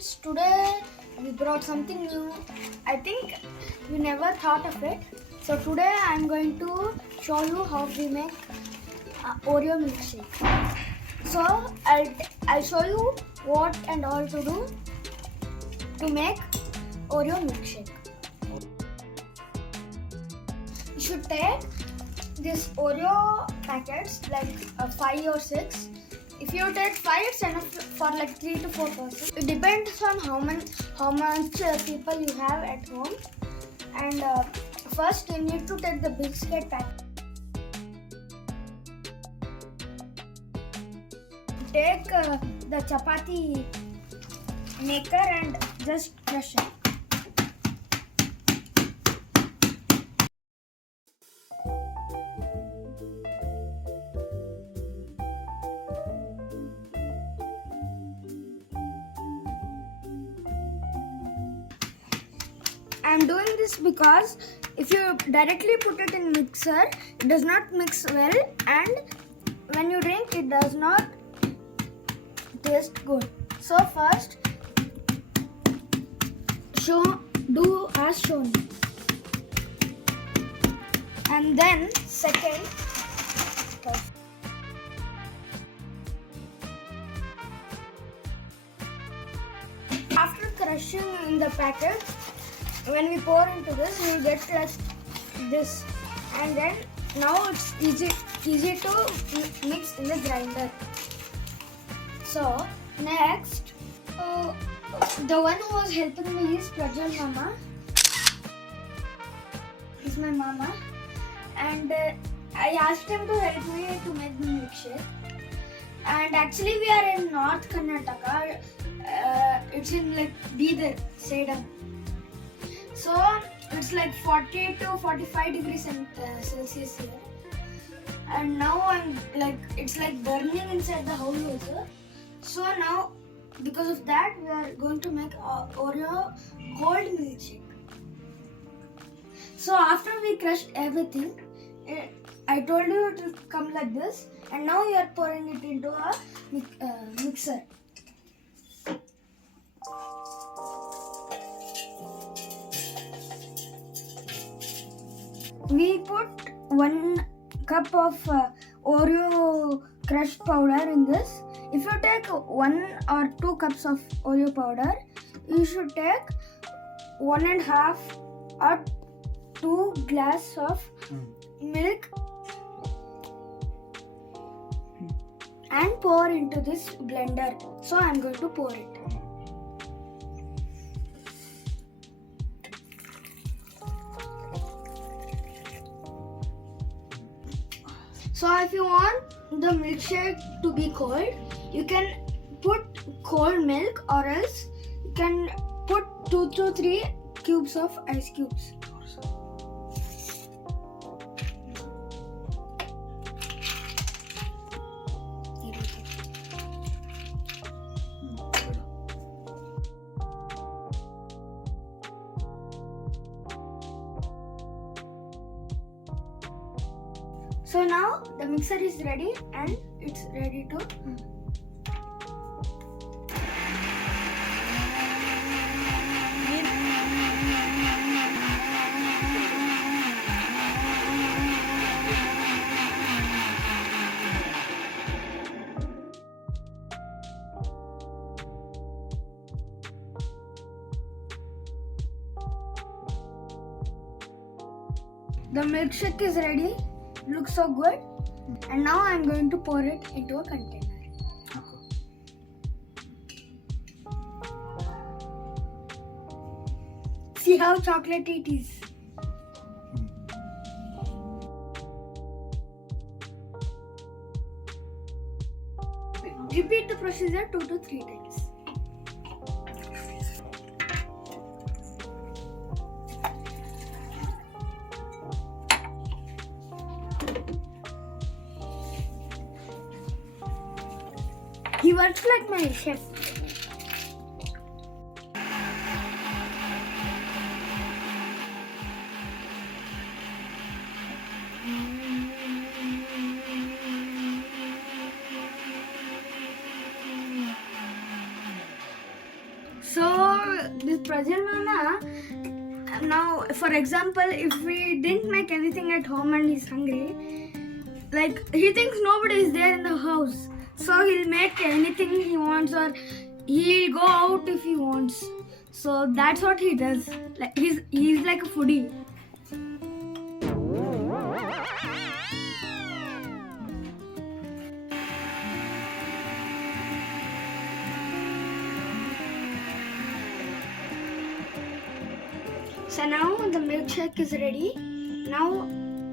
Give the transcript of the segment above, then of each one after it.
friends, today we brought something new. I think we never thought of it. So today I am going to show you how we make Oreo milkshake. So I'll show you what and all to do to make Oreo milkshake. You should take this Oreo packets like 5 or 6. If you take 5, it's enough for like 3 to 4 persons. It depends on how much people you have at home. And first you need to take the biscuit packet. Take the chapati maker and just crush it. I am doing this because if you directly put it in mixer, it does not mix well, and when you drink, it does not taste good. So first, do as shown, and then second, after crushing in the packet, when we pour into this, you will get like this, and then now it's easy to mix in the grinder. So next, the one who was helping me is Prajwal mama. Is my mama, and I asked him to help me to make the milkshake. And actually, we are in North Karnataka. It's in like Bidar, Sedam. So it's like 40 to 45 degrees Celsius here, and now it's like burning inside the house also. So now, because of that, we are going to make Oreo cold milkshake. So after we crushed everything, I told you it will come like this, and now we are pouring it into a mixer. We put 1 cup of Oreo crushed powder in this. If you take 1 or 2 cups of Oreo powder, you should take 1.5 or 2 glasses of milk and pour into this blender. So I am going to pour it. So if you want the milkshake to be cold, you can put cold milk, or else you can put 2 to 3 cubes of ice cubes. So now the mixer is ready, and it's ready to the milkshake is ready. Looks so good, and now I am going to pour it into a container. See how chocolatey it is. Repeat the procedure 2 to 3 times. He works like my chef. So this Prajwal Mama, now for example, if we didn't make anything at home and he's hungry, like he thinks nobody is there in the house, so he'll make anything he wants or he'll go out if he wants. So that's what he does. Like he's like a foodie. So now the milkshake is ready. Now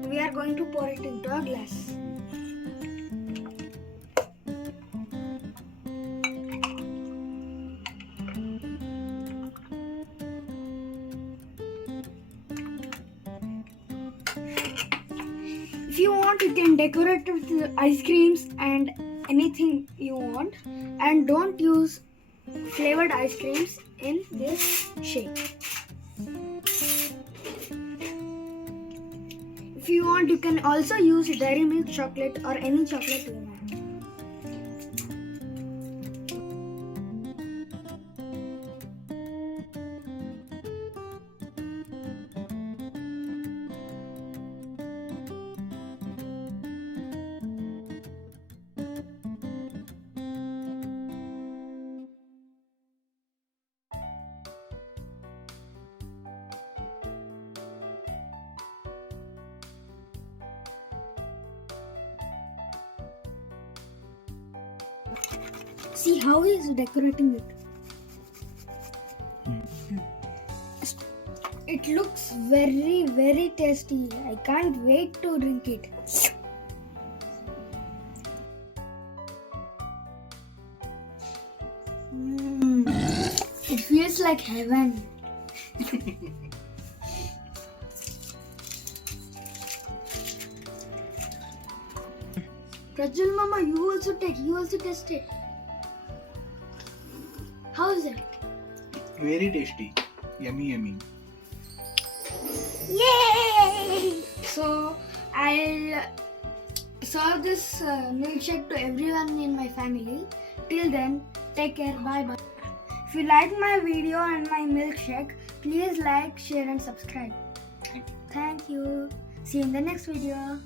we are going to pour it into a glass. If you want, you can decorate it with ice creams and anything you want. And don't use flavored ice creams in this shake. If you want, you can also use dairy milk chocolate or any chocolate you want. See how he is decorating it. It looks very, very tasty. I can't wait to drink it. It feels like heaven. Prajwal Mama, you also taste it. How is it? Very tasty. Yummy, yummy. Yay! So I'll serve this milkshake to everyone in my family. Till then, take care. Bye bye. If you like my video and my milkshake, please like, share and subscribe. Thank you. Thank you. See you in the next video.